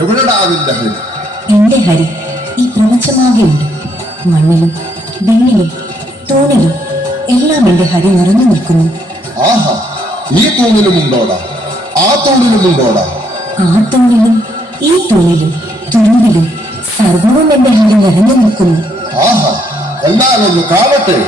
എവിടെടാ അതിന്റെ ഹരി? എന്റെ ഹരി ഈ പ്രപഞ്ചമാകെയുണ്ട്. മണ്ണിലും വിണ്ണിലും തൂണിലും എല്ലാം എന്റെ ഹരി നിറഞ്ഞു നിൽക്കുന്നു. ആഹാ, ഈ തൂണിലുമുണ്ടോടാ, ആ തൂണിലുമുണ്ടോടാ? ആ തൂണിലും ഈ തൂണിലും തുരുമ്പിലും സർവവും എന്റെ ഹരി നിറഞ്ഞു നിൽക്കുന്നു. ആഹാ, എന്നാലൊന്ന് കാണട്ടെ.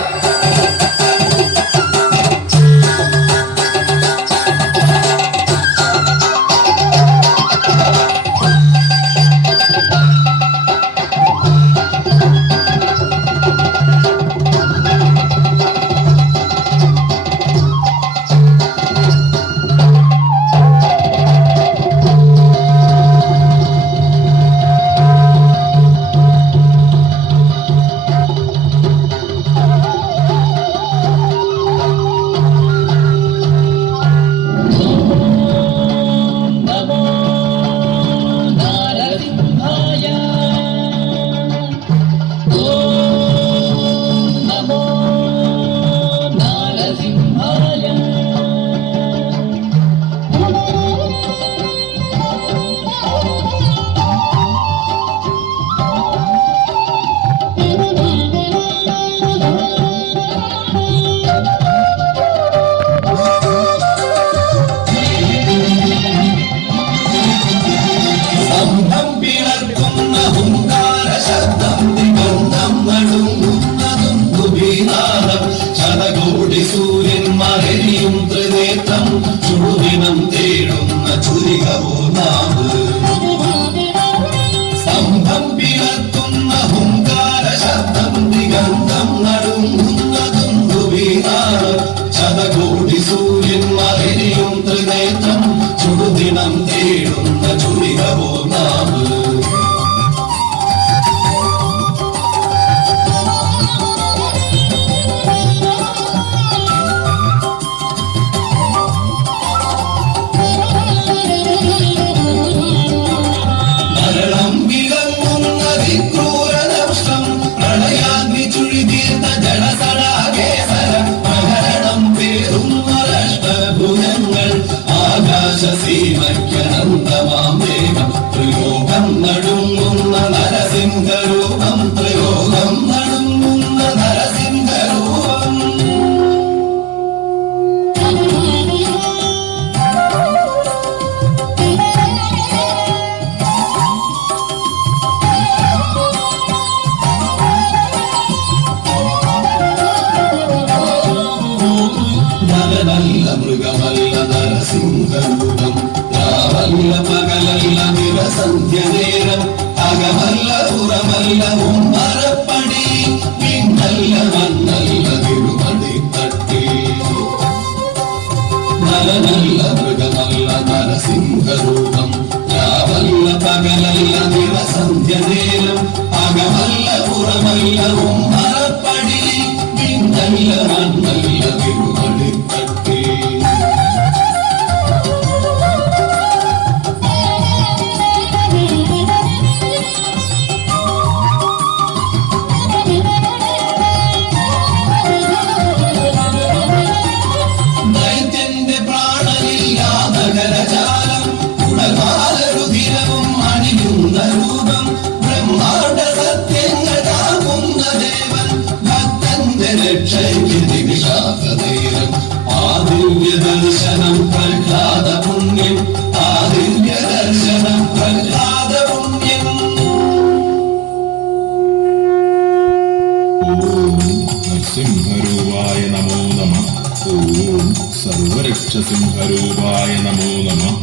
സിംഹരൂപായ നമോ നമഃ. ഓം സർവരക്ഷസിംഹരൂപായ നമോ നമഃ.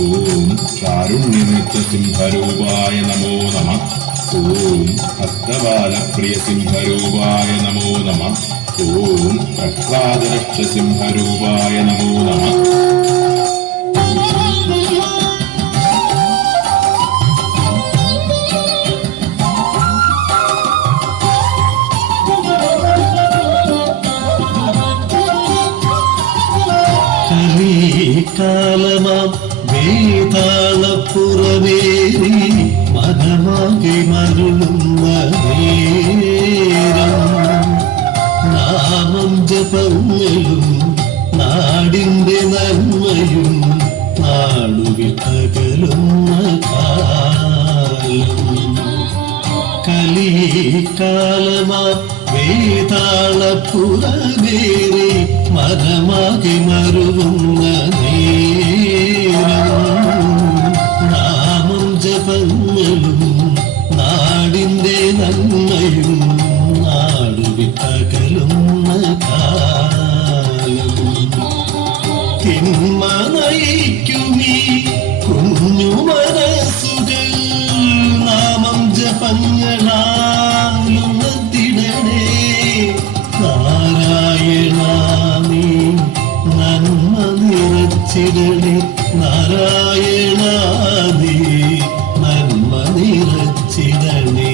ഓം കാരുണ്യനിത്യസിംഹരൂപായ നമോ നമഃ. ഓം ഹസ്തബാലപ്രിയസിംഹരൂപായ നമോ നമഃ. ഓം പ്രഹ്ലാദരക്ഷസിംഹരൂപായ നമോ നമഃ. കാലമാം വേതാളപ്പുറമേറി മനമാകെ മരുളുന്ന നേരം നാമം ജപങ്ങളും നാടിന്റെ നന്മയും നാടുവിട്ട കാലമാ വേതാളപ്പുറമേറി മതമാകെ മറുകുന്ന നേരം നാമം ജപങ്ങളും നാടിന്റെ നന്മയും നാടുവിട്ടകലുന്ന കാലം തിന്മ നയിക്കുമീ കുഞ്ഞു മനസ്സുകൾ നാമം ജപങ്ങളാലുണർത്തിടണേ നാരായണ നീ നന്മ നിറച്ചിടണേ നാരായണ നീ നന്മ നിറച്ചിടണേ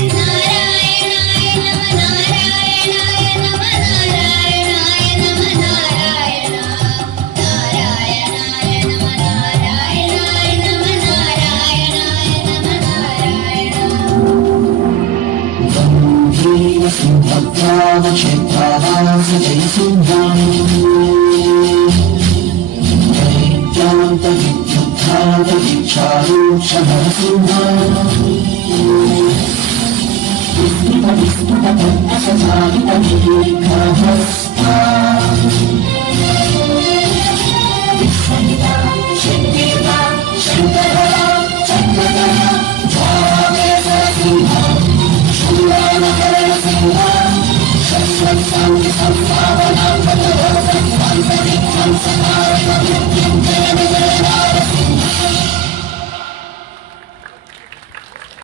Shankara